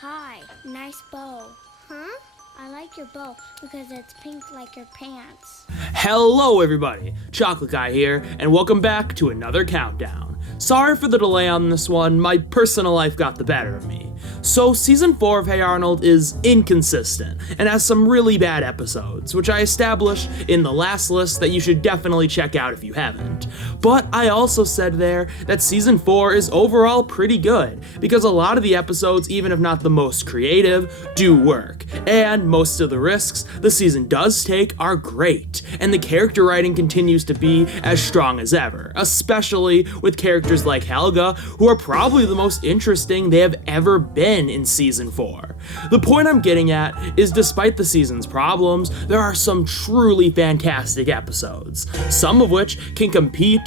Hi, nice bow. Huh? I like your bow because it's pink like your pants. Hello everybody, Chocolate Guy here, and welcome back to another countdown. Sorry for the delay on this one, my personal life got the better of me. So season 4 of Hey Arnold is inconsistent, and has some really bad episodes, which I established in the last list that you should definitely check out if you haven't. But I also said there that season 4 is overall pretty good, because a lot of the episodes, even if not the most creative, do work, and most of the risks the season does take are great, and the character writing continues to be as strong as ever, especially with characters like Helga, who are probably the most interesting they have ever been in season 4. The point I'm getting at is despite the season's problems, there are some truly fantastic episodes, some of which can compete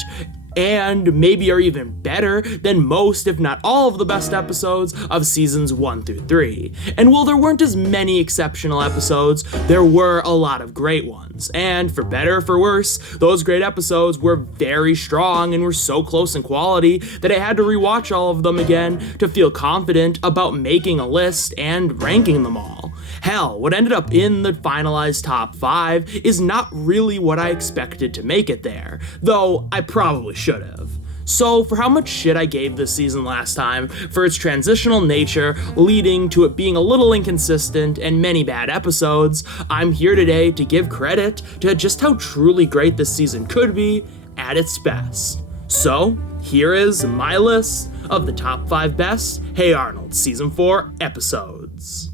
and maybe are even better than most, if not all, of the best episodes of seasons 1 through 3. And while there weren't as many exceptional episodes, there were a lot of great ones. And for better or for worse, those great episodes were very strong and were so close in quality that I had to rewatch all of them again to feel confident about making a list and ranking them all. Hell, what ended up in the finalized top 5 is not really what I expected to make it there, though I probably should have. So for how much shit I gave this season last time for its transitional nature leading to it being a little inconsistent and many bad episodes, I'm here today to give credit to just how truly great this season could be at its best. So here is my list of the top 5 best Hey Arnold season 4 episodes.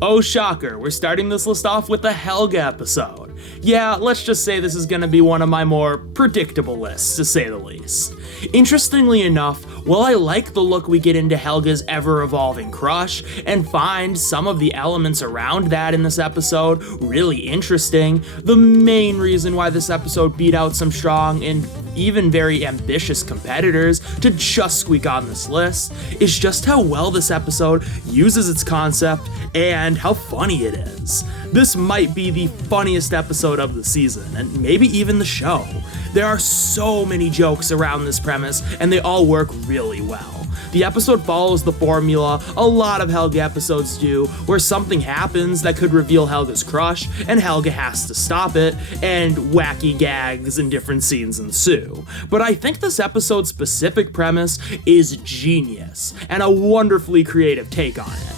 Oh shocker, we're starting this list off with the Helga episode. Yeah, let's just say this is gonna be one of my more predictable lists, to say the least. Interestingly enough, while I like the look we get into Helga's ever-evolving crush, and find some of the elements around that in this episode really interesting, the main reason why this episode beat out some strong and even very ambitious competitors to just squeak on this list is just how well this episode uses its concept and how funny it is. This might be the funniest episode of the season, and maybe even the show. There are so many jokes around this premise, and they all work really well. The episode follows the formula a lot of Helga episodes do, where something happens that could reveal Helga's crush, and Helga has to stop it, and wacky gags and different scenes ensue. But I think this episode's specific premise is genius, and a wonderfully creative take on it.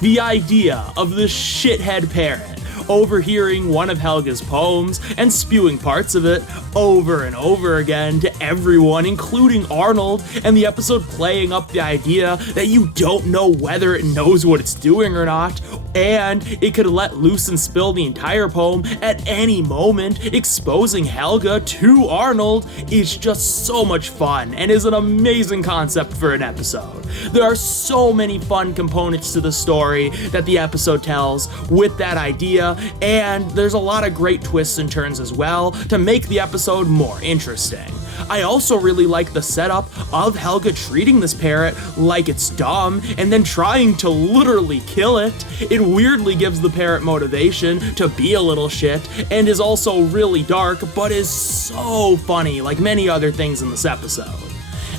The idea of the shithead parrot overhearing one of Helga's poems and spewing parts of it over and over again to everyone, including Arnold, and the episode playing up the idea that you don't know whether it knows what it's doing or not, and it could let loose and spill the entire poem at any moment, exposing Helga to Arnold, is just so much fun and is an amazing concept for an episode. There are so many fun components to the story that the episode tells with that idea, and there's a lot of great twists and turns as well to make the episode more interesting. I also really like the setup of Helga treating this parrot like it's dumb and then trying to literally kill it. It weirdly gives the parrot motivation to be a little shit and is also really dark, but is so funny like many other things in this episode.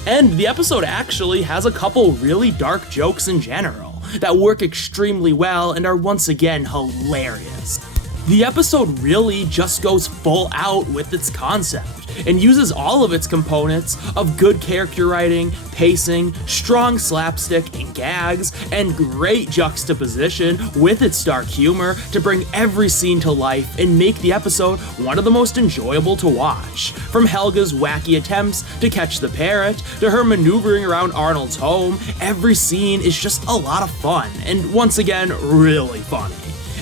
And the episode actually has a couple really dark jokes in general that work extremely well and are once again hilarious. The episode really just goes full out with its concept and uses all of its components of good character writing, pacing, strong slapstick and gags, and great juxtaposition with its dark humor to bring every scene to life and make the episode one of the most enjoyable to watch. From Helga's wacky attempts to catch the parrot, to her maneuvering around Arnold's home, every scene is just a lot of fun, and once again, really funny.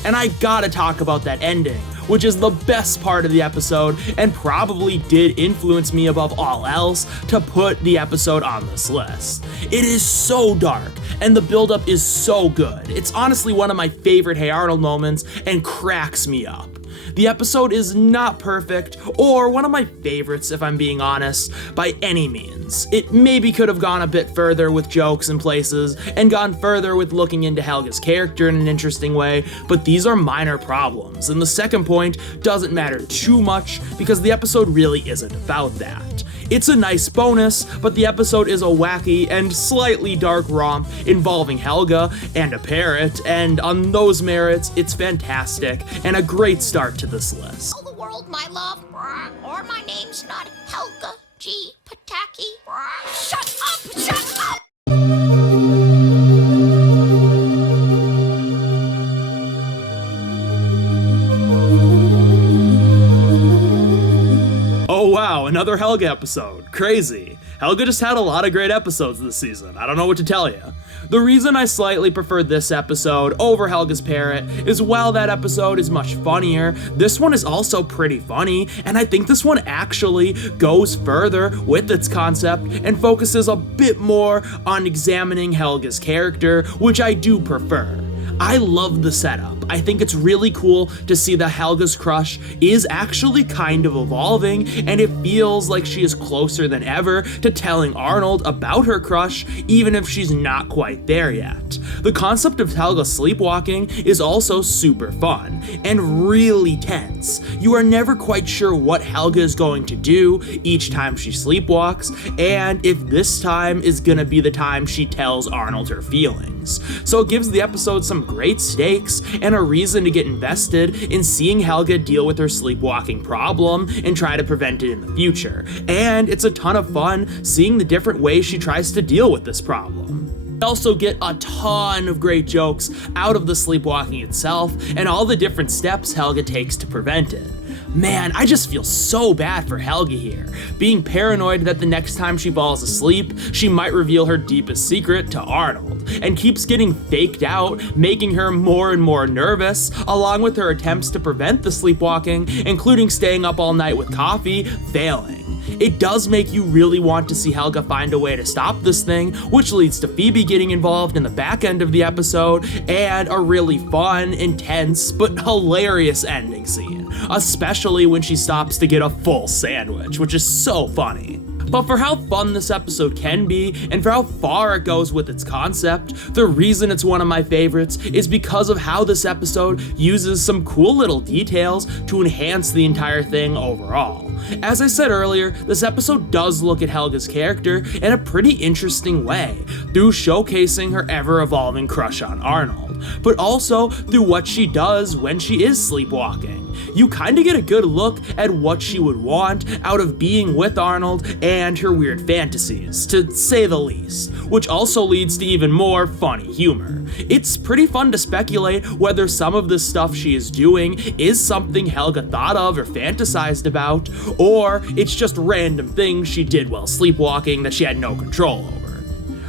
And I gotta talk about that ending, which is the best part of the episode and probably did influence me above all else to put the episode on this list. It is so dark, and the buildup is so good. It's honestly one of my favorite Hey Arnold moments and cracks me up. The episode is not perfect, or one of my favorites if I'm being honest, by any means. It maybe could have gone a bit further with jokes and places, and gone further with looking into Helga's character in an interesting way, but these are minor problems, and the second point doesn't matter too much because the episode really isn't about that. It's a nice bonus, but the episode is a wacky and slightly dark romp involving Helga and a parrot, and on those merits, it's fantastic and a great start to this list. Tell the world, my love, or my name's not Helga G. Pataki. Shut up! Shut up! Oh wow, another Helga episode. Crazy. Helga just had a lot of great episodes this season. I don't know what to tell you. The reason I slightly prefer this episode over Helga's Parrot is while that episode is much funnier, this one is also pretty funny, and I think this one actually goes further with its concept and focuses a bit more on examining Helga's character, which I do prefer. I love the setup. I think it's really cool to see that Helga's crush is actually kind of evolving, and it feels like she is closer than ever to telling Arnold about her crush, even if she's not quite there yet. The concept of Helga sleepwalking is also super fun, and really tense. You are never quite sure what Helga is going to do each time she sleepwalks, and if this time is gonna be the time she tells Arnold her feelings. So it gives the episode some great stakes and a reason to get invested in seeing Helga deal with her sleepwalking problem and try to prevent it in the future. And it's a ton of fun seeing the different ways she tries to deal with this problem. We also get a ton of great jokes out of the sleepwalking itself and all the different steps Helga takes to prevent it. Man, I just feel so bad for Helga here, being paranoid that the next time she falls asleep, she might reveal her deepest secret to Arnold, and keeps getting faked out, making her more and more nervous, along with her attempts to prevent the sleepwalking, including staying up all night with coffee, failing. It does make you really want to see Helga find a way to stop this thing, which leads to Phoebe getting involved in the back end of the episode, and a really fun, intense, but hilarious ending scene, especially when she stops to get a full sandwich, which is so funny. But for how fun this episode can be, and for how far it goes with its concept, the reason it's one of my favorites is because of how this episode uses some cool little details to enhance the entire thing overall. As I said earlier, this episode does look at Helga's character in a pretty interesting way, through showcasing her ever-evolving crush on Arnold, but also through what she does when she is sleepwalking. You kinda get a good look at what she would want out of being with Arnold and her weird fantasies, to say the least, which also leads to even more funny humor. It's pretty fun to speculate whether some of this stuff she is doing is something Helga thought of or fantasized about, or it's just random things she did while sleepwalking that she had no control over.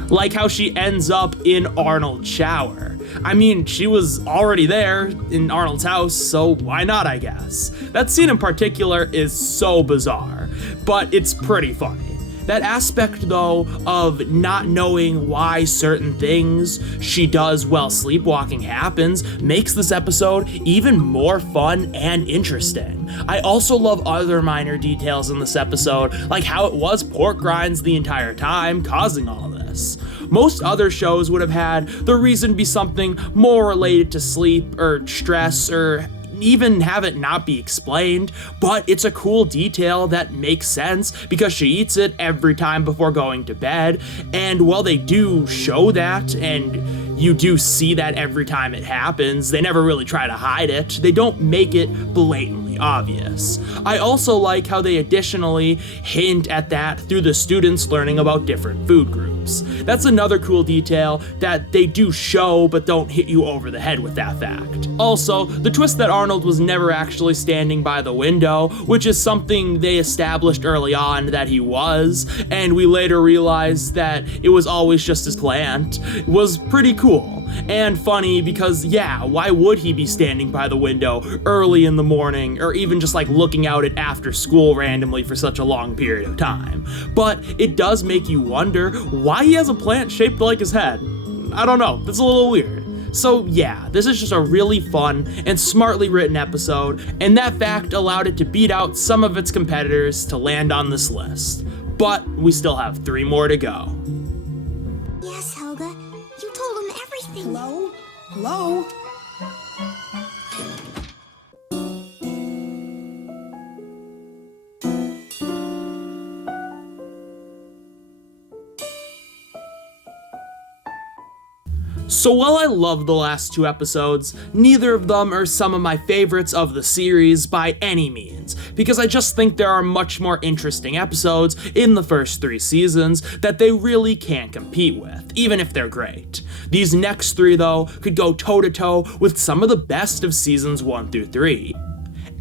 Like how she ends up in Arnold's shower. I mean, she was already there in Arnold's house, so why not, I guess? That scene in particular is so bizarre, but it's pretty funny. That aspect, though, of not knowing why certain things she does while sleepwalking happens makes this episode even more fun and interesting. I also love other minor details in this episode, like how it was pork rinds the entire time, causing all this. Most other shows would have had the reason be something more related to sleep or stress or even have it not be explained, but it's a cool detail that makes sense because she eats it every time before going to bed, and while they do show that and you do see that every time it happens, they never really try to hide it. They don't make it blatantly obvious. I also like how they additionally hint at that through the students learning about different food groups. That's another cool detail that they do show but don't hit you over the head with that fact. Also, the twist that Arnold was never actually standing by the window, which is something they established early on that he was, and we later realized that it was always just his plant, was pretty cool and funny because, yeah, why would he be standing by the window early in the morning or even just like looking out at after school randomly for such a long period of time? But it does make you wonder why he has a plant shaped like his head. I don't know, that's a little weird. So yeah, this is just a really fun and smartly written episode, and that fact allowed it to beat out some of its competitors to land on this list. But we still have 3 more to go. Yes, Helga. You told him everything. Hello? Hello? So while I love the last 2 episodes, neither of them are some of my favorites of the series by any means, because I just think there are much more interesting episodes in the first 3 seasons that they really can't compete with, even if they're great. These next 3 though could go toe-to-toe with some of the best of seasons 1 through 3.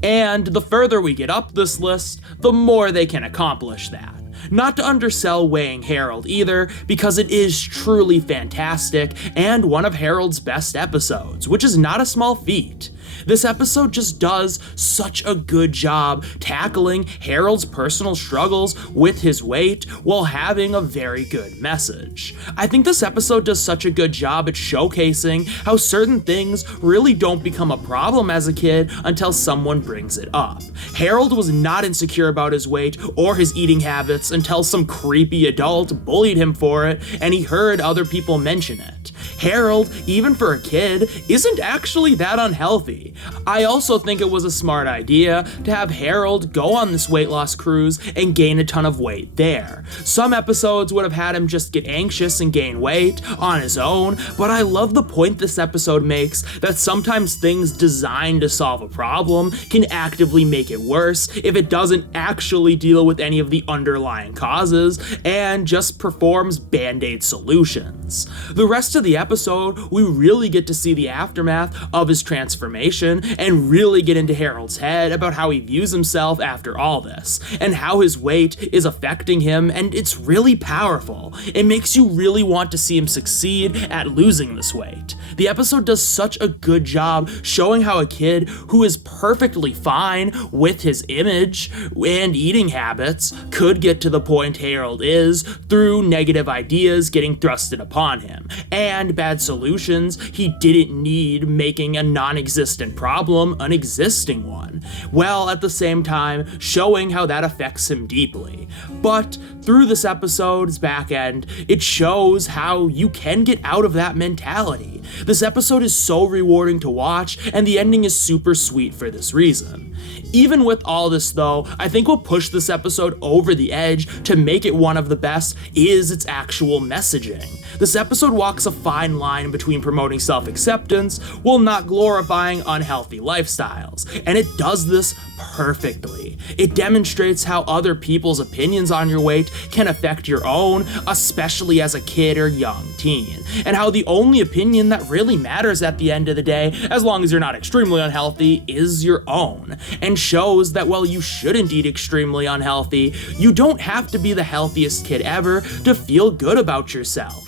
And the further we get up this list, the more they can accomplish that. Not to undersell Weighing Harold either, because it is truly fantastic and one of Harold's best episodes, which is not a small feat. This episode just does such a good job tackling Harold's personal struggles with his weight while having a very good message. I think this episode does such a good job at showcasing how certain things really don't become a problem as a kid until someone brings it up. Harold was not insecure about his weight or his eating habits until some creepy adult bullied him for it and he heard other people mention it. Harold, even for a kid, isn't actually that unhealthy. I also think it was a smart idea to have Harold go on this weight loss cruise and gain a ton of weight there. Some episodes would have had him just get anxious and gain weight on his own, but I love the point this episode makes that sometimes things designed to solve a problem can actively make it worse if it doesn't actually deal with any of the underlying causes and just performs band-aid solutions. The rest of the episode, we really get to see the aftermath of his transformation and really get into Harold's head about how he views himself after all this and how his weight is affecting him, and it's really powerful. It makes you really want to see him succeed at losing this weight. The episode does such a good job showing how a kid who is perfectly fine with his image and eating habits could get to the point Harold is through negative ideas getting thrusted upon him, and bad solutions he didn't need, making a non-existent problem an existing one, while at the same time showing how that affects him deeply. But through this episode's back end, it shows how you can get out of that mentality. This episode is so rewarding to watch, and the ending is super sweet for this reason. Even with all this though, I think what pushed this episode over the edge to make it one of the best is its actual messaging. This episode walks a fine line between promoting self-acceptance while not glorifying unhealthy lifestyles, and it does this perfectly. It demonstrates how other people's opinions on your weight can affect your own, especially as a kid or young teen, and how the only opinion that really matters at the end of the day, as long as you're not extremely unhealthy, is your own, and shows that while you shouldn't eat extremely unhealthy, you don't have to be the healthiest kid ever to feel good about yourself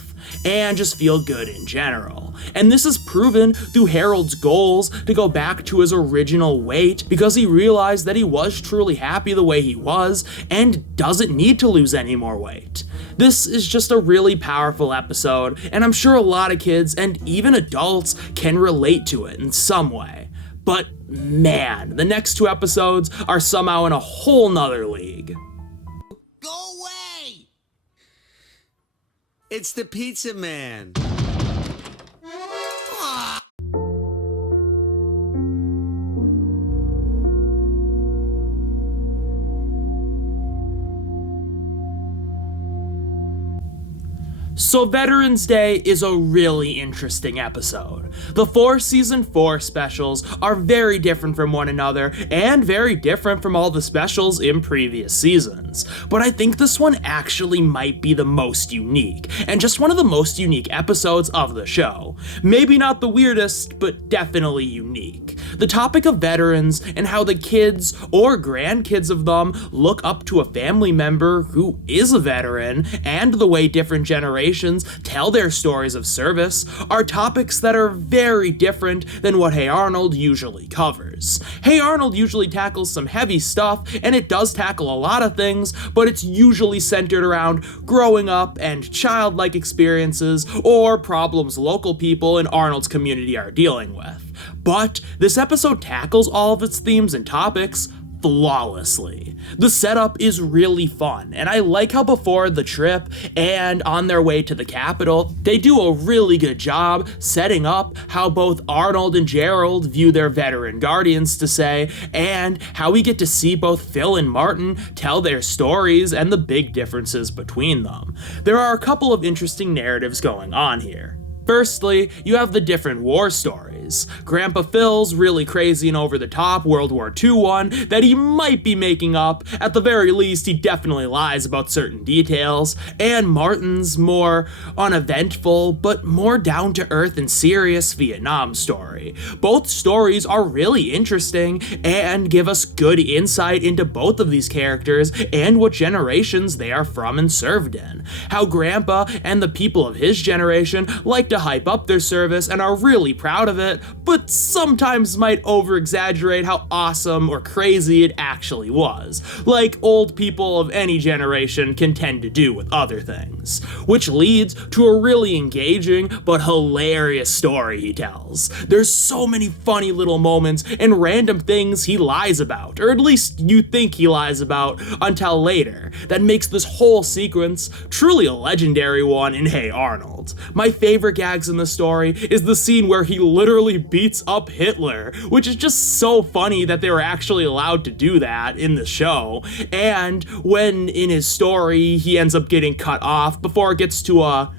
and just feel good in general. And this is proven through Harold's goals to go back to his original weight because he realized that he was truly happy the way he was and doesn't need to lose any more weight. This is just a really powerful episode, and I'm sure a lot of kids and even adults can relate to it in some way. But man, the next 2 episodes are somehow in a whole nother league. Go away! It's the pizza man. So Veterans Day is a really interesting episode. The 4 season 4 specials are very different from one another and very different from all the specials in previous seasons. But I think this one actually might be the most unique, and just one of the most unique episodes of the show. Maybe not the weirdest, but definitely unique. The topic of veterans and how the kids or grandkids of them look up to a family member who is a veteran, and the way different generations tell their stories of service are topics that are very different than what Hey Arnold usually covers. Hey Arnold usually tackles some heavy stuff, and it does tackle a lot of things, but it's usually centered around growing up and childlike experiences or problems local people in Arnold's community are dealing with. But this episode tackles all of its themes and topics flawlessly. The setup is really fun, and I like how before the trip and on their way to the capital, they do a really good job setting up how both Arnold and Gerald view their veteran guardians to say, and how we get to see both Phil and Martin tell their stories and the big differences between them. There are a couple of interesting narratives going on here. Firstly, you have the different war stories. Grandpa Phil's really crazy and over-the-top World War II one that he might be making up. At the very least, he definitely lies about certain details. And Martin's more uneventful, but more down-to-earth and serious Vietnam story. Both stories are really interesting and give us good insight into both of these characters and what generations they are from and served in. How Grandpa and the people of his generation like to hype up their service and are really proud of it, but sometimes might over-exaggerate how awesome or crazy it actually was, like old people of any generation can tend to do with other things. Which leads to a really engaging but hilarious story he tells. There's so many funny little moments and random things he lies about, or at least you think he lies about until later, that makes this whole sequence truly a legendary one in Hey Arnold. My favorite gags in the story is the scene where he literally beats up Hitler, which is just so funny that they were actually allowed to do that in the show, and when in his story he ends up getting cut off before it gets to a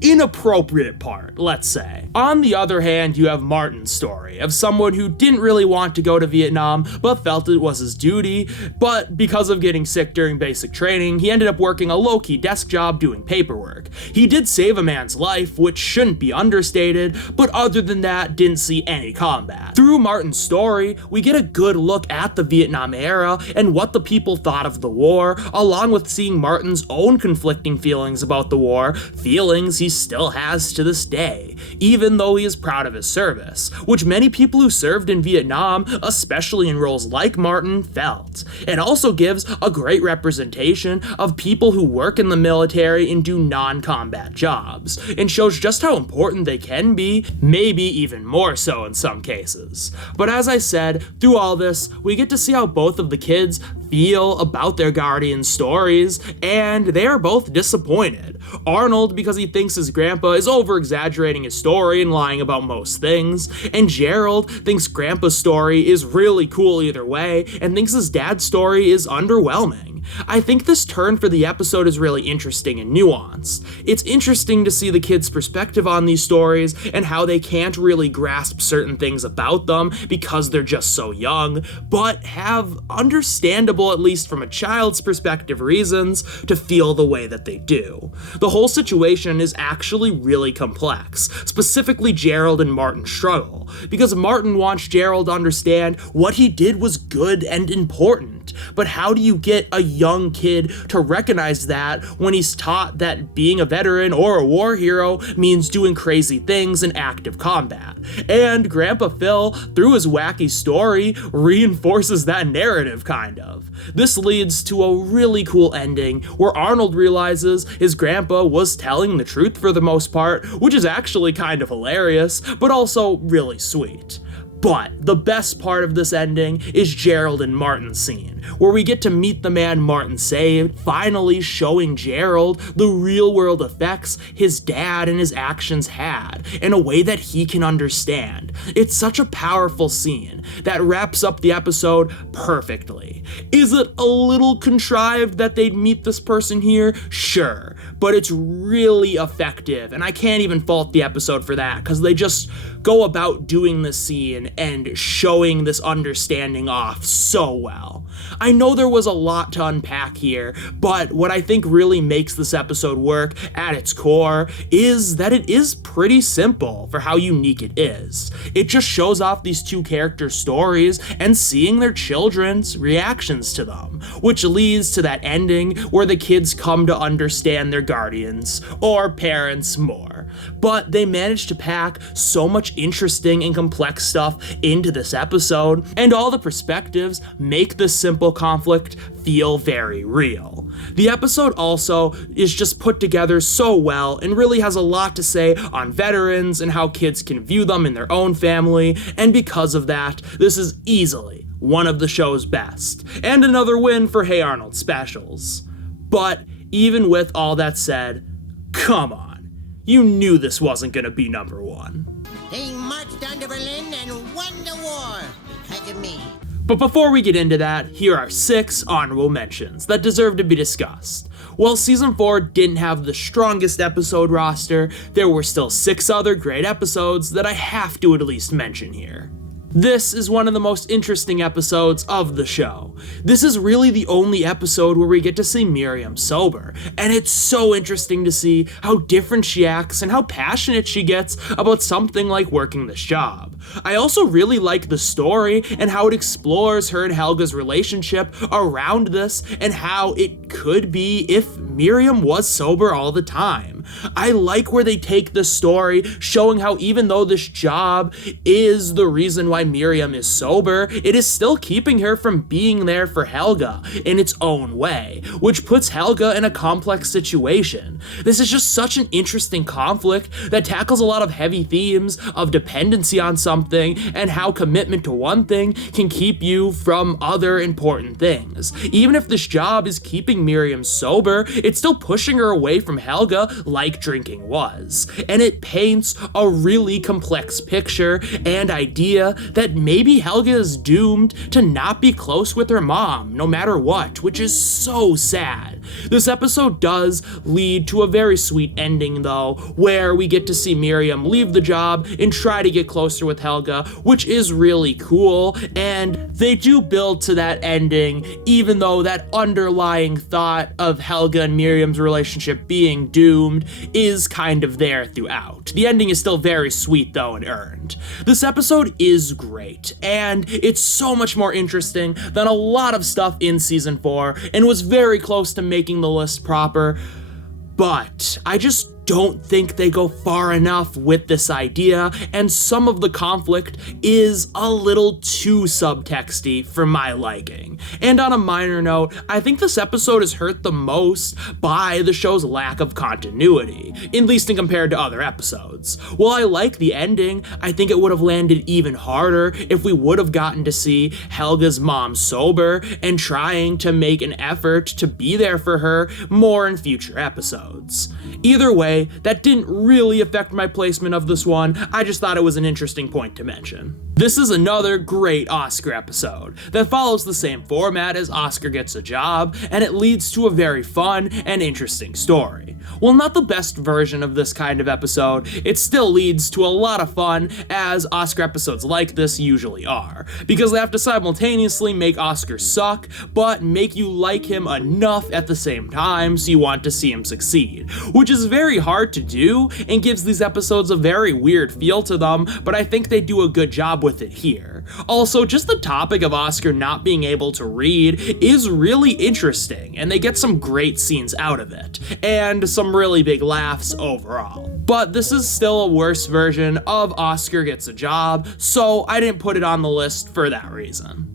inappropriate part, let's say. On the other hand, you have Martin's story of someone who didn't really want to go to Vietnam but felt it was his duty, but because of getting sick during basic training, he ended up working a low-key desk job doing paperwork. He did save a man's life, which shouldn't be understated, but other than that, didn't see any combat. Through Martin's story, we get a good look at the Vietnam era and what the people thought of the war, along with seeing Martin's own conflicting feelings about the war, feelings he still has to this day, even though he is proud of his service, which many people who served in Vietnam, especially in roles like Martin, felt. It also gives a great representation of people who work in the military and do non-combat jobs, and shows just how important they can be, maybe even more so in some cases. But as I said, through all this, we get to see how both of the kids feel about their guardian stories, and they are both disappointed. Arnold because he thinks his grandpa is over-exaggerating his story and lying about most things, and Gerald thinks grandpa's story is really cool either way and thinks his dad's story is underwhelming. I think this turn for the episode is really interesting and nuanced. It's interesting to see the kids' perspective on these stories and how they can't really grasp certain things about them because they're just so young, but have understandable, at least from a child's perspective, reasons to feel the way that they do. The whole situation is actually really complex, specifically Gerald and Martin's struggle, because Martin wants Gerald to understand what he did was good and important, but how do you get a young kid to recognize that when he's taught that being a veteran or a war hero means doing crazy things in active combat? And Grandpa Phil, through his wacky story, reinforces that narrative, kind of. This leads to a really cool ending where Arnold realizes his grandpa was telling the truth for the most part, which is actually kind of hilarious, but also really sweet. But the best part of this ending is Gerald and Martin's scene, where we get to meet the man Martin saved, finally showing Gerald the real-world effects his dad and his actions had, in a way that he can understand. It's such a powerful scene that wraps up the episode perfectly. Is it a little contrived that they'd meet this person here? Sure, but it's really effective, and I can't even fault the episode for that, because they just go about doing this scene and showing this understanding off so well. I know there was a lot to unpack here, but what I think really makes this episode work at its core is that it is pretty simple for how unique it is. It just shows off these two characters' stories and seeing their children's reactions to them, which leads to that ending where the kids come to understand their guardians or parents more. But they managed to pack so much interesting and complex stuff into this episode, and all the perspectives make this simple conflict feel very real. The episode also is just put together so well and really has a lot to say on veterans and how kids can view them in their own family, and because of that, this is easily one of the show's best, and another win for Hey Arnold specials. But even with all that said, come on, you knew this wasn't gonna be number one. He marched on to Berlin and won the war, because of me. But before we get into that, here are 6 honorable mentions that deserve to be discussed. While Season 4 didn't have the strongest episode roster, there were still 6 other great episodes that I have to at least mention here. This is one of the most interesting episodes of the show. This is really the only episode where we get to see Miriam sober, and it's so interesting to see how different she acts and how passionate she gets about something like working this job. I also really like the story and how it explores her and Helga's relationship around this and how it could be if Miriam was sober all the time. I like where they take the story, showing how even though this job is the reason why Miriam is sober, it is still keeping her from being there for Helga in its own way, which puts Helga in a complex situation. This is just such an interesting conflict that tackles a lot of heavy themes of dependency on something and how commitment to one thing can keep you from other important things. Even if this job is keeping Miriam sober, it's still pushing her away from Helga like drinking was. And it paints a really complex picture and idea that maybe Helga is doomed to not be close with her mom, no matter what, which is so sad. This episode does lead to a very sweet ending though, where we get to see Miriam leave the job and try to get closer with Helga, which is really cool, and they do build to that ending, even though that underlying thought of Helga and Miriam's relationship being doomed is kind of there throughout. The ending is still very sweet though and earned. This episode is great, and it's so much more interesting than a lot of stuff in Season 4, and was very close to making the list proper, but I just don't think they go far enough with this idea, and some of the conflict is a little too subtexty for my liking. And on a minor note, I think this episode is hurt the most by the show's lack of continuity, at least in compared to other episodes. While I like the ending, I think it would have landed even harder if we would have gotten to see Helga's mom sober and trying to make an effort to be there for her more in future episodes. Either way, that didn't really affect my placement of this one, I just thought it was an interesting point to mention. This is another great Oscar episode that follows the same format as Oscar Gets a Job, and it leads to a very fun and interesting story. While not the best version of this kind of episode, it still leads to a lot of fun, as Oscar episodes like this usually are, because they have to simultaneously make Oscar suck, but make you like him enough at the same time so you want to see him succeed, which is very hard to do and gives these episodes a very weird feel to them, but I think they do a good job with it here. Also, just the topic of Oscar not being able to read is really interesting, and they get some great scenes out of it, and some really big laughs overall. But this is still a worse version of Oscar Gets a Job, so I didn't put it on the list for that reason.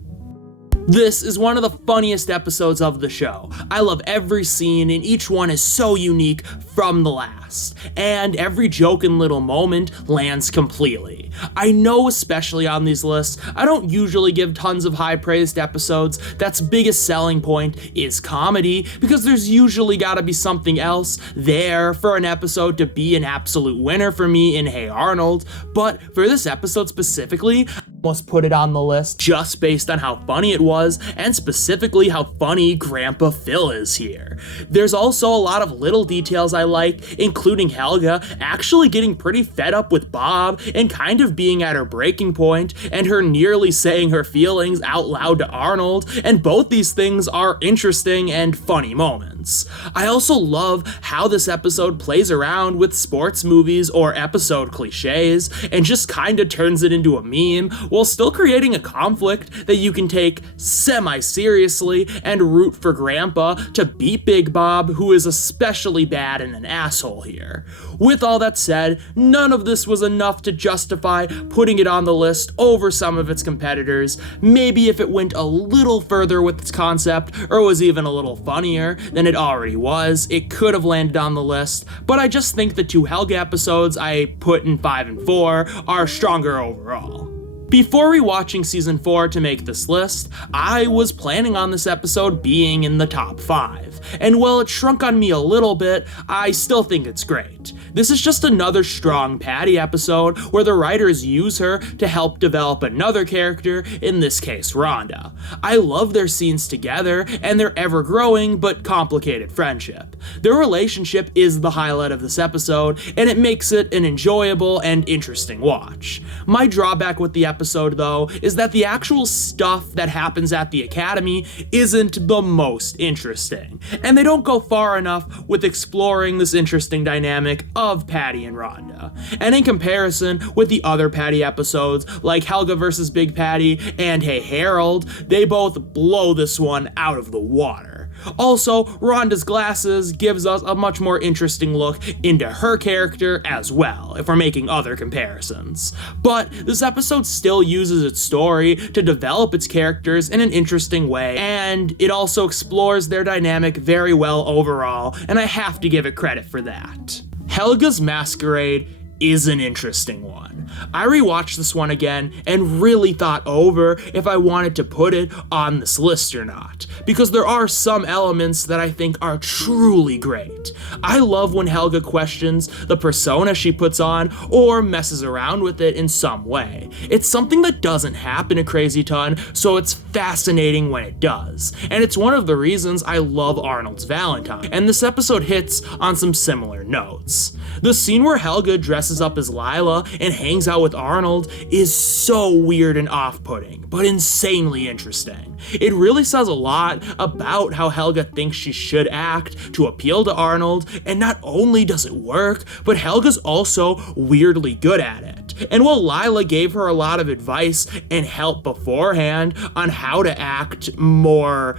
This is one of the funniest episodes of the show. I love every scene, and each one is so unique from the last, and every joke and little moment lands completely. I know, especially on these lists, I don't usually give tons of high praised episodes that's biggest selling point is comedy, because there's usually gotta be something else there for an episode to be an absolute winner for me in Hey Arnold, but for this episode specifically, almost put it on the list just based on how funny it was, and specifically how funny Grandpa Phil is here. There's also a lot of little details I like, including Helga actually getting pretty fed up with Bob and kind of being at her breaking point, and her nearly saying her feelings out loud to Arnold, and both these things are interesting and funny moments. I also love how this episode plays around with sports movies or episode cliches and just kinda turns it into a meme while still creating a conflict that you can take semi-seriously and root for Grandpa to beat Big Bob, who is especially bad and an asshole here. With all that said, none of this was enough to justify putting it on the list over some of its competitors. Maybe if it went a little further with its concept or was even a little funnier than it already was, it could have landed on the list, but I just think the two Helga episodes I put in 5 and 4 are stronger overall. Before rewatching season 4 to make this list, I was planning on this episode being in the top 5, and while it shrunk on me a little bit, I still think it's great. This is just another strong Patty episode where the writers use her to help develop another character, in this case Rhonda. I love their scenes together and their ever-growing but complicated friendship. Their relationship is the highlight of this episode, and it makes it an enjoyable and interesting watch. My drawback with the episode, though, is that the actual stuff that happens at the Academy isn't the most interesting, and they don't go far enough with exploring this interesting dynamic of Patty and Rhonda. And in comparison with the other Patty episodes, like Helga vs. Big Patty and Hey Harold, they both blow this one out of the water. Also, Rhonda's glasses gives us a much more interesting look into her character as well, if we're making other comparisons. But this episode still uses its story to develop its characters in an interesting way, and it also explores their dynamic very well overall, and I have to give it credit for that. Helga's Masquerade is an interesting one. I rewatched this one again and really thought over if I wanted to put it on this list or not, because there are some elements that I think are truly great. I love when Helga questions the persona she puts on or messes around with it in some way. It's something that doesn't happen a crazy ton, so it's fascinating when it does, and it's one of the reasons I love Arnold's Valentine, and this episode hits on some similar notes. The scene where Helga dresses up as Lila and hangs out with Arnold is so weird and off-putting, but insanely interesting. It really says a lot about how Helga thinks she should act to appeal to Arnold, and not only does it work, but Helga's also weirdly good at it. And while Lila gave her a lot of advice and help beforehand on how to act more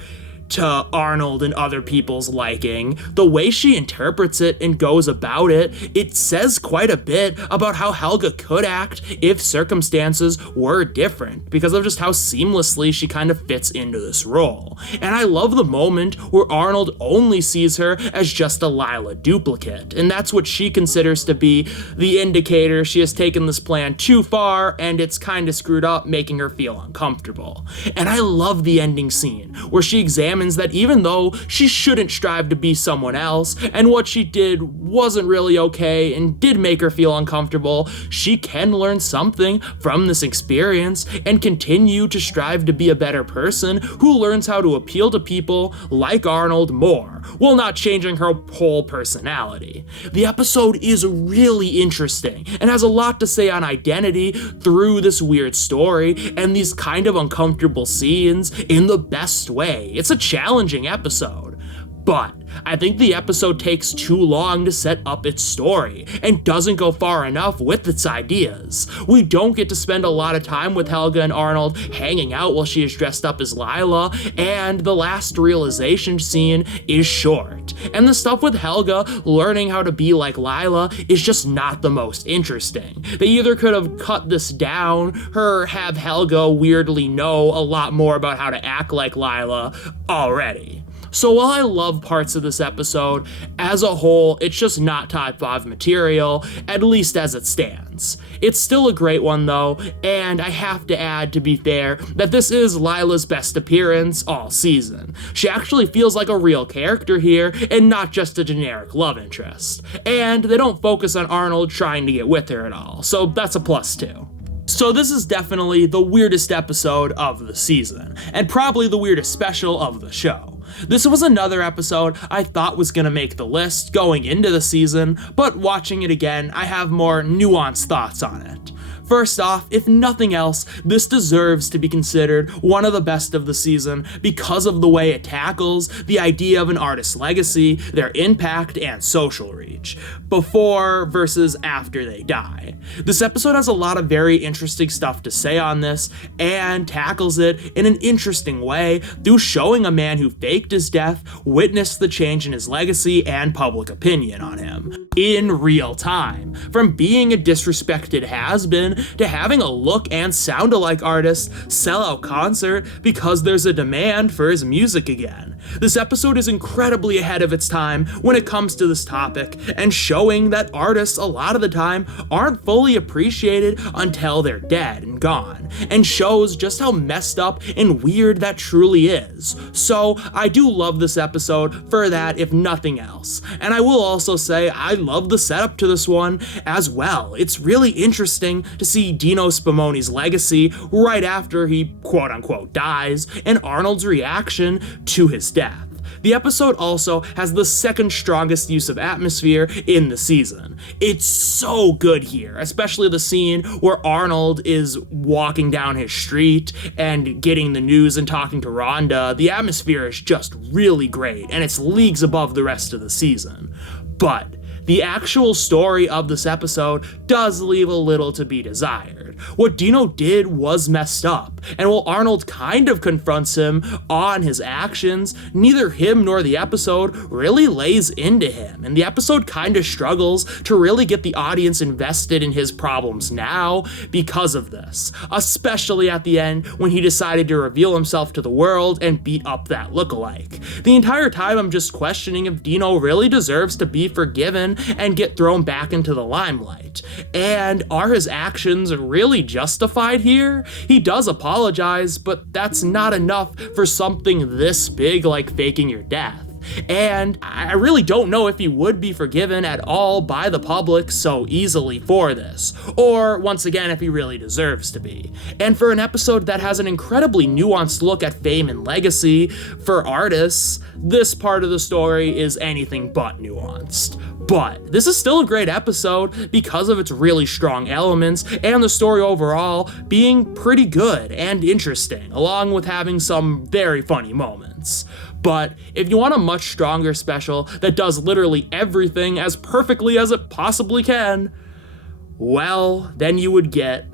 to Arnold and other people's liking, the way she interprets it and goes about it, it says quite a bit about how Helga could act if circumstances were different, because of just how seamlessly she kind of fits into this role. And I love the moment where Arnold only sees her as just a Lila duplicate, and that's what she considers to be the indicator she has taken this plan too far and it's kind of screwed up, making her feel uncomfortable. And I love the ending scene where she examines that even though she shouldn't strive to be someone else, and what she did wasn't really okay and did make her feel uncomfortable, she can learn something from this experience and continue to strive to be a better person who learns how to appeal to people like Arnold more, while not changing her whole personality. The episode is really interesting and has a lot to say on identity through this weird story and these kind of uncomfortable scenes in the best way. It's a challenging episode, but I think the episode takes too long to set up its story and doesn't go far enough with its ideas. We don't get to spend a lot of time with Helga and Arnold hanging out while she is dressed up as Lila, and the last realization scene is short. And the stuff with Helga learning how to be like Lila is just not the most interesting. They either could have cut this down or have Helga weirdly know a lot more about how to act like Lila already. So while I love parts of this episode, as a whole, it's just not top 5 material, at least as it stands. It's still a great one though, and I have to add, to be fair, that this is Lila's best appearance all season. She actually feels like a real character here, and not just a generic love interest. And they don't focus on Arnold trying to get with her at all, so that's a plus too. So this is definitely the weirdest episode of the season, and probably the weirdest special of the show. This was another episode I thought was gonna make the list going into the season, but watching it again, I have more nuanced thoughts on it. First off, if nothing else, this deserves to be considered one of the best of the season because of the way it tackles the idea of an artist's legacy, their impact, and social reach, before versus after they die. This episode has a lot of very interesting stuff to say on this, and tackles it in an interesting way through showing a man who faked his death witnessed the change in his legacy and public opinion on him in real time, from being a disrespected has-been to having a look and sound-alike artist sell out concert because there's a demand for his music again. This episode is incredibly ahead of its time when it comes to this topic, and showing that artists a lot of the time aren't fully appreciated until they're dead and gone, and shows just how messed up and weird that truly is. So I do love this episode for that, if nothing else. And I will also say I love the setup to this one as well. It's really interesting to see Dino Spumoni's legacy right after he quote-unquote dies, and Arnold's reaction to his death. The episode also has the second strongest use of atmosphere in the season. It's so good here, especially the scene where Arnold is walking down his street and getting the news and talking to Rhonda. The atmosphere is just really great, and it's leagues above the rest of the season. But the actual story of this episode does leave a little to be desired. What Dino did was messed up, and while Arnold kind of confronts him on his actions, neither him nor the episode really lays into him, and the episode kind of struggles to really get the audience invested in his problems now because of this, especially at the end when he decided to reveal himself to the world and beat up that lookalike. The entire time I'm just questioning if Dino really deserves to be forgiven and get thrown back into the limelight. And are his actions really justified here? He does apologize, but that's not enough for something this big like faking your death. And I really don't know if he would be forgiven at all by the public so easily for this, or once again if he really deserves to be. And for an episode that has an incredibly nuanced look at fame and legacy for artists, this part of the story is anything but nuanced. But this is still a great episode because of its really strong elements and the story overall being pretty good and interesting, along with having some very funny moments. But if you want a much stronger special that does literally everything as perfectly as it possibly can, well, then you would get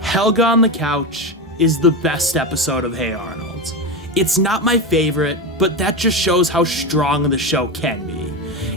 Helga on the Couch is the best episode of Hey Arnold. It's not my favorite, but that just shows how strong the show can be.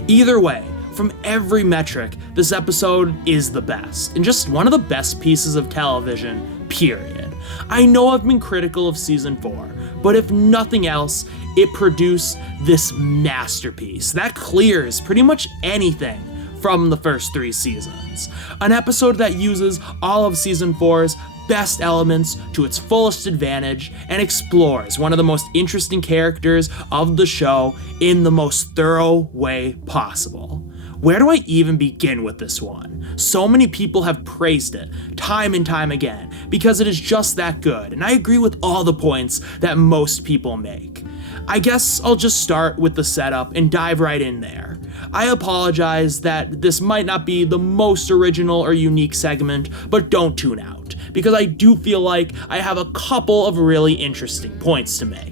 Either way, from every metric, this episode is the best, and just one of the best pieces of television, period. I know I've been critical of season 4, but if nothing else, it produced this masterpiece that clears pretty much anything from the first 3 seasons. An episode that uses all of season 4's best elements to its fullest advantage and explores one of the most interesting characters of the show in the most thorough way possible. Where do I even begin with this one? So many people have praised it time and time again because it is just that good, and I agree with all the points that most people make. I guess I'll just start with the setup and dive right in there. I apologize that this might not be the most original or unique segment, but don't tune out, because I do feel like I have a couple of really interesting points to make.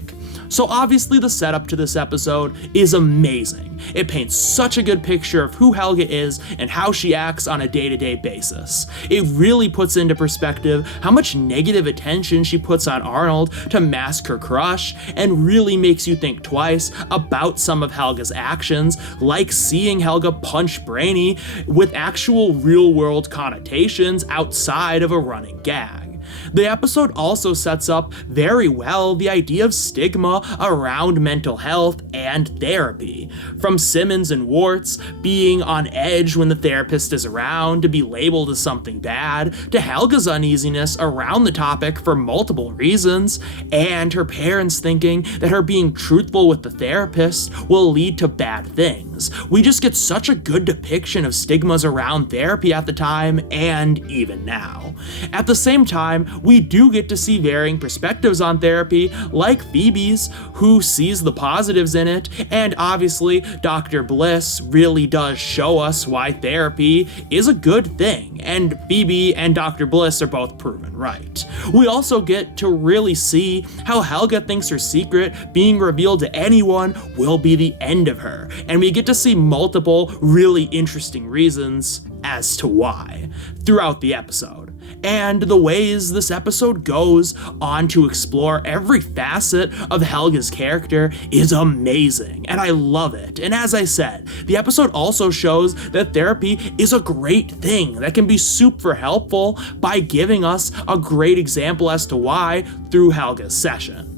So obviously the setup to this episode is amazing. It paints such a good picture of who Helga is and how she acts on a day-to-day basis. It really puts into perspective how much negative attention she puts on Arnold to mask her crush, and really makes you think twice about some of Helga's actions, like seeing Helga punch Brainy with actual real-world connotations outside of a running gag. The episode also sets up very well the idea of stigma around mental health and therapy. From Simmons and Warts being on edge when the therapist is around to be labeled as something bad, to Helga's uneasiness around the topic for multiple reasons, and her parents thinking that her being truthful with the therapist will lead to bad things. We just get such a good depiction of stigmas around therapy at the time and even now. At the same time, we do get to see varying perspectives on therapy, like Phoebe's, who sees the positives in it, and obviously Dr. Bliss really does show us why therapy is a good thing, and Phoebe and Dr. Bliss are both proven right. We also get to really see how Helga thinks her secret being revealed to anyone will be the end of her, and we get to see multiple really interesting reasons as to why throughout the episode. And the ways this episode goes on to explore every facet of Helga's character is amazing, and I love it. And as I said, the episode also shows that therapy is a great thing that can be super helpful by giving us a great example as to why through Helga's session.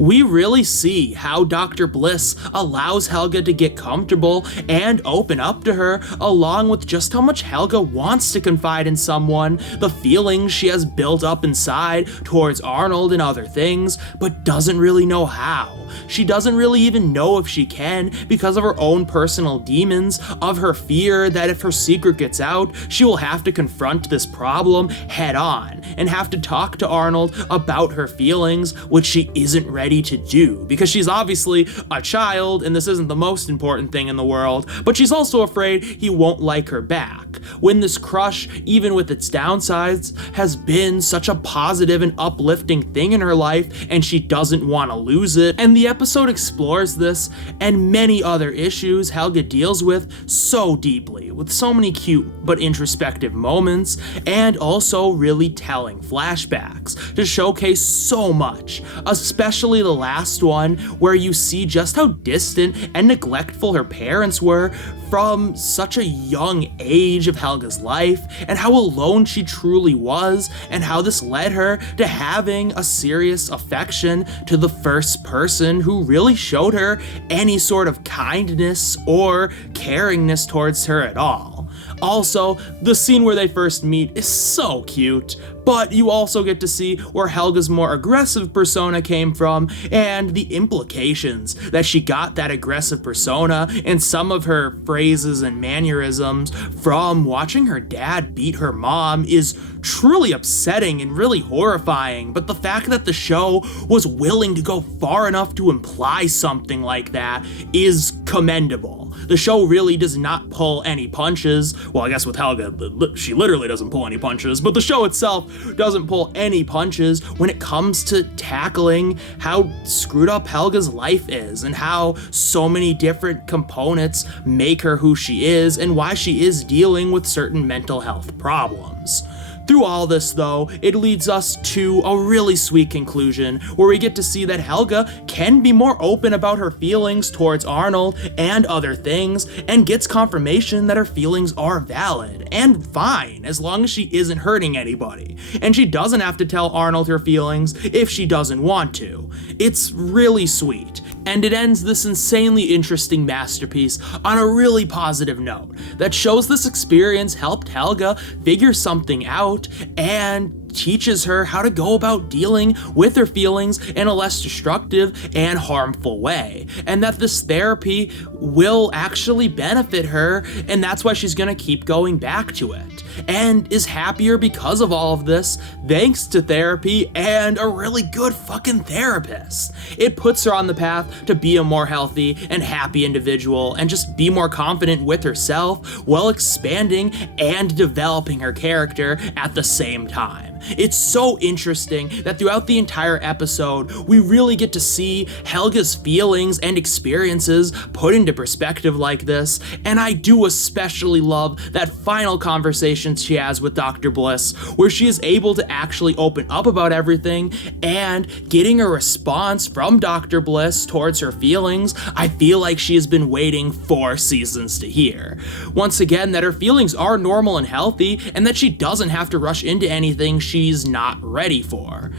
We really see how Dr. Bliss allows Helga to get comfortable and open up to her, along with just how much Helga wants to confide in someone, the feelings she has built up inside towards Arnold and other things, but doesn't really know how. She doesn't really even know if she can because of her own personal demons, of her fear that if her secret gets out, she will have to confront this problem head on and have to talk to Arnold about her feelings, which she isn't ready to do because she's obviously a child and this isn't the most important thing in the world, but she's also afraid he won't like her back. When this crush, even with its downsides, has been such a positive and uplifting thing in her life and she doesn't want to lose it. And the episode explores this and many other issues Helga deals with so deeply, with so many cute but introspective moments, and also really telling flashbacks to showcase so much, especially the last one where you see just how distant and neglectful her parents were from such a young age of Helga's life, and how alone she truly was, and how this led her to having a serious affection to the first person who really showed her any sort of kindness or caringness towards her at all. Also, the scene where they first meet is so cute, but you also get to see where Helga's more aggressive persona came from and the implications that she got that aggressive persona and some of her phrases and mannerisms from watching her dad beat her mom is truly upsetting and really horrifying, but the fact that the show was willing to go far enough to imply something like that is commendable. The show really does not pull any punches. Well, I guess with Helga, she literally doesn't pull any punches, but the show itself doesn't pull any punches when it comes to tackling how screwed up Helga's life is and how so many different components make her who she is and why she is dealing with certain mental health problems. Through all this, though, it leads us to a really sweet conclusion where we get to see that Helga can be more open about her feelings towards Arnold and other things, and gets confirmation that her feelings are valid and fine as long as she isn't hurting anybody, and she doesn't have to tell Arnold her feelings if she doesn't want to. It's really sweet. And it ends this insanely interesting masterpiece on a really positive note that shows this experience helped Helga figure something out and teaches her how to go about dealing with her feelings in a less destructive and harmful way, and that this therapy will actually benefit her, and that's why she's gonna keep going back to it, and is happier because of all of this, thanks to therapy and a really good fucking therapist. It puts her on the path to be a more healthy and happy individual and just be more confident with herself while expanding and developing her character at the same time. It's so interesting that throughout the entire episode, we really get to see Helga's feelings and experiences put into perspective like this, and I do especially love that final conversation conversations she has with Dr. Bliss, where she is able to actually open up about everything, and getting a response from Dr. Bliss towards her feelings, I feel like she has been waiting 4 seasons to hear. Once again, that her feelings are normal and healthy, and that she doesn't have to rush into anything she's not ready for.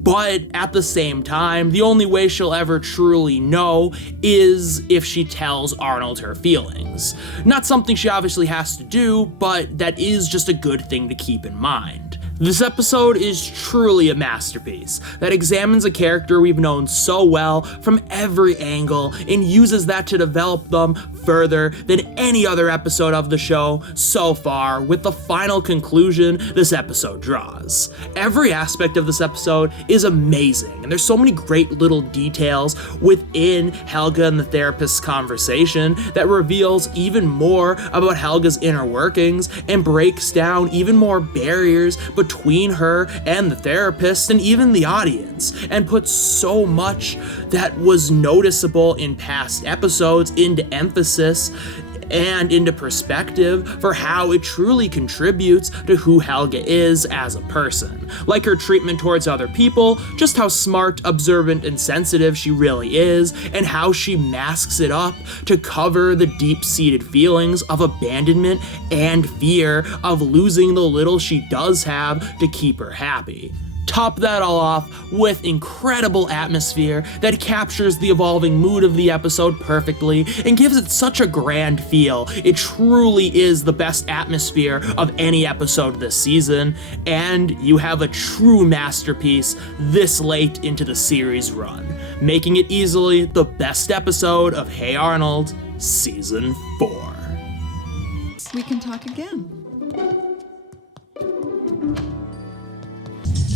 But at the same time, the only way she'll ever truly know is if she tells Arnold her feelings. Not something she obviously has to do, but that is just a good thing to keep in mind. This episode is truly a masterpiece that examines a character we've known so well from every angle and uses that to develop them further than any other episode of the show so far, with the final conclusion this episode draws. Every aspect of this episode is amazing, and there's so many great little details within Helga and the therapist's conversation that reveals even more about Helga's inner workings and breaks down even more barriers between her and the therapist and even the audience, and puts so much that was noticeable in past episodes into emphasis and into perspective for how it truly contributes to who Helga is as a person. Like her treatment towards other people, just how smart, observant, and sensitive she really is, and how she masks it up to cover the deep-seated feelings of abandonment and fear of losing the little she does have to keep her happy. Top that all off with incredible atmosphere that captures the evolving mood of the episode perfectly and gives it such a grand feel. It truly is the best atmosphere of any episode this season, and you have a true masterpiece this late into the series run, making it easily the best episode of Hey Arnold Season 4. We can talk again.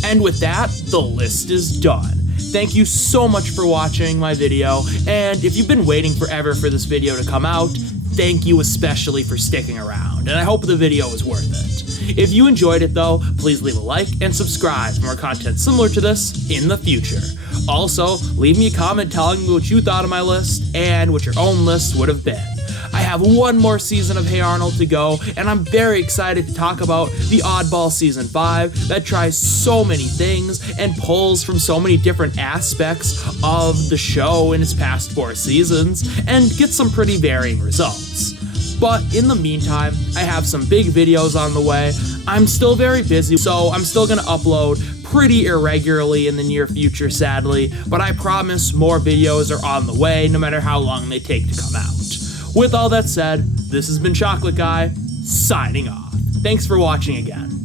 And with that, the list is done. Thank you so much for watching my video, and if you've been waiting forever for this video to come out, thank you especially for sticking around, and I hope the video was worth it. If you enjoyed it though, please leave a like and subscribe for more content similar to this in the future. Also, leave me a comment telling me what you thought of my list and what your own list would have been. I have one more season of Hey Arnold to go, and I'm very excited to talk about the Oddball Season 5 that tries so many things and pulls from so many different aspects of the show in its past 4 seasons and gets some pretty varying results. But in the meantime, I have some big videos on the way. I'm still very busy, so I'm still gonna upload pretty irregularly in the near future, sadly, but I promise more videos are on the way, no matter how long they take to come out. With all that said, this has been Chocolate Guy, signing off. Thanks for watching again.